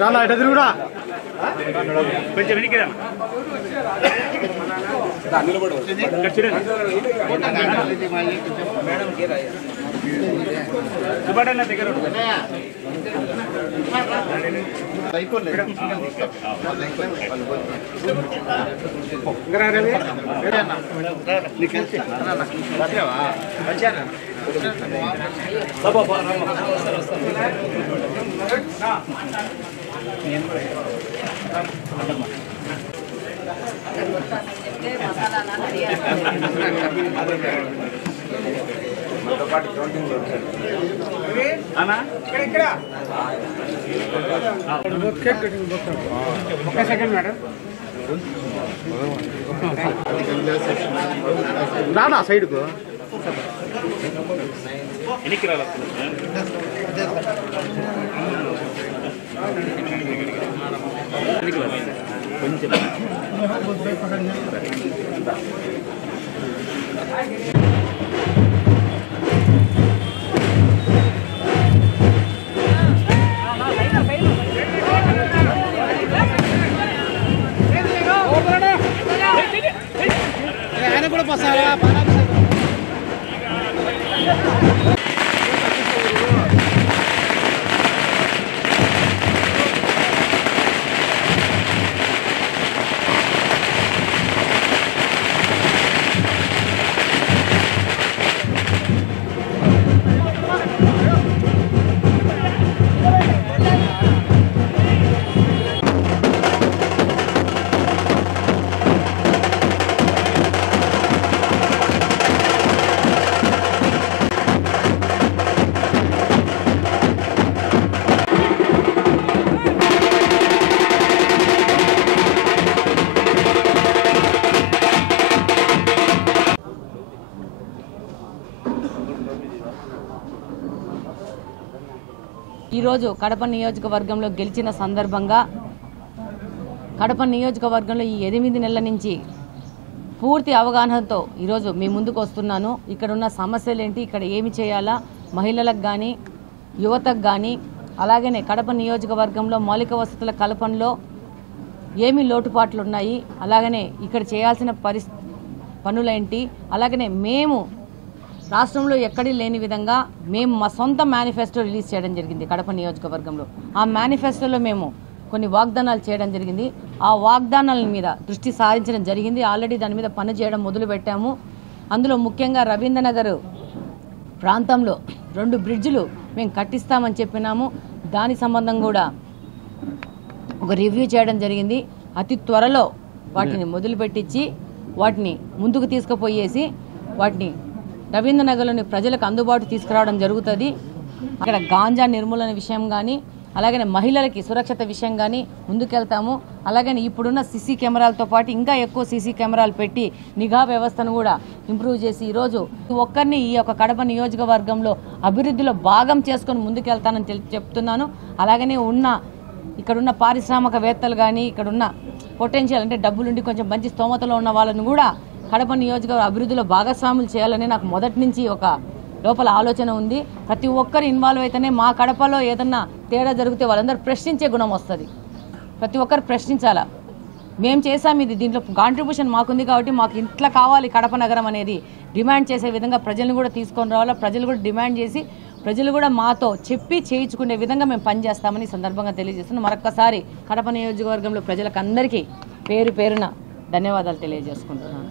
చాలా ఇటు తిరుగుడా కొంచెం వెనక్కి రా సుబ్బాడన్న దగ్గర ఒక్క సెకండ్ మేడం రానా సైడ్కు వెనక్కి రావాలి కొంచెం ఆయన కూడా పసారా ఈరోజు కడప నియోజకవర్గంలో గెలిచిన సందర్భంగా కడప నియోజకవర్గంలో ఈ 8 నెలల నుంచి పూర్తి అవగాహనతో ఈరోజు మీ ముందుకు వస్తున్నాను. ఇక్కడ ఉన్న సమస్యలు ఏంటి, ఇక్కడ ఏమి చేయాలా, మహిళలకు కానీ యువతకు కానీ అలాగనే కడప నియోజకవర్గంలో మౌలిక వసతుల కల్పనలో ఏమి లోటుపాట్లు ఉన్నాయి, అలాగనే ఇక్కడ చేయాల్సిన పనులేంటి, అలాగనే మేము రాష్ట్రంలో ఎక్కడీ లేని విధంగా మేము మా సొంత మేనిఫెస్టో రిలీజ్ చేయడం జరిగింది కడప నియోజకవర్గంలో. ఆ మేనిఫెస్టోలో మేము కొన్ని వాగ్దానాలు చేయడం జరిగింది. ఆ వాగ్దానాల మీద దృష్టి సారించడం జరిగింది. ఆల్రెడీ దాని మీద పని చేయడం మొదలుపెట్టాము. అందులో ముఖ్యంగా రవీంద్రనగర్ ప్రాంతంలో 2 బ్రిడ్జిలు మేము కట్టిస్తామని చెప్పినాము. దాని సంబంధం కూడా ఒక రివ్యూ చేయడం జరిగింది. అతి త్వరలో వాటిని మొదలుపెట్టించి వాటిని ముందుకు తీసుకుపోయేసి వాటిని రవీంద్రనగర్లోని ప్రజలకు అందుబాటు తీసుకురావడం జరుగుతుంది. అక్కడ గాంజా నిర్మూలన విషయం కానీ అలాగనే మహిళలకి సురక్షిత విషయం కానీ ముందుకెళ్తాము. అలాగనే ఇప్పుడున్న సీసీ కెమెరాలతో పాటు ఇంకా ఎక్కువ సీసీ కెమెరాలు పెట్టి నిఘా వ్యవస్థను కూడా ఇంప్రూవ్ చేసి ఈరోజు ఒక్కరిని ఈ యొక్క కడప నియోజకవర్గంలో అభివృద్ధిలో భాగం చేసుకొని ముందుకెళ్తానని చెప్తున్నాను. అలాగనే ఇక్కడున్న పారిశ్రామికవేత్తలు కానీ ఇక్కడున్న పొటెన్షియల్ అంటే డబ్బులుండి కొంచెం మంచి స్తోమతలో ఉన్న వాళ్ళని కూడా కడప నియోజకవర్గ అభివృద్ధిలో భాగస్వాములు చేయాలని నాకు మొదటి నుంచి ఒక లోపల ఆలోచన ఉంది. ప్రతి ఒక్కరు ఇన్వాల్వ్ అయితేనే మా కడపలో ఏదన్నా తేడా జరిగితే వాళ్ళందరూ ప్రశ్నించే గుణం వస్తుంది. ప్రతి ఒక్కరు ప్రశ్నించాలా, మేము చేసాం ఇది, దీంట్లో కాంట్రిబ్యూషన్ మాకుంది కాబట్టి మాకు ఇట్లా కావాలి కడప నగరం అనేది డిమాండ్ చేసే విధంగా ప్రజలను కూడా తీసుకొని రావాలా. ప్రజలు కూడా డిమాండ్ చేసి ప్రజలు కూడా మాతో చెప్పి చేయించుకునే విధంగా మేము పనిచేస్తామని సందర్భంగా తెలియజేస్తున్నాం. మరొక్కసారి కడప నియోజకవర్గంలో ప్రజలకు అందరికీ పేరు పేరున ధన్యవాదాలు తెలియజేసుకుంటున్నాను.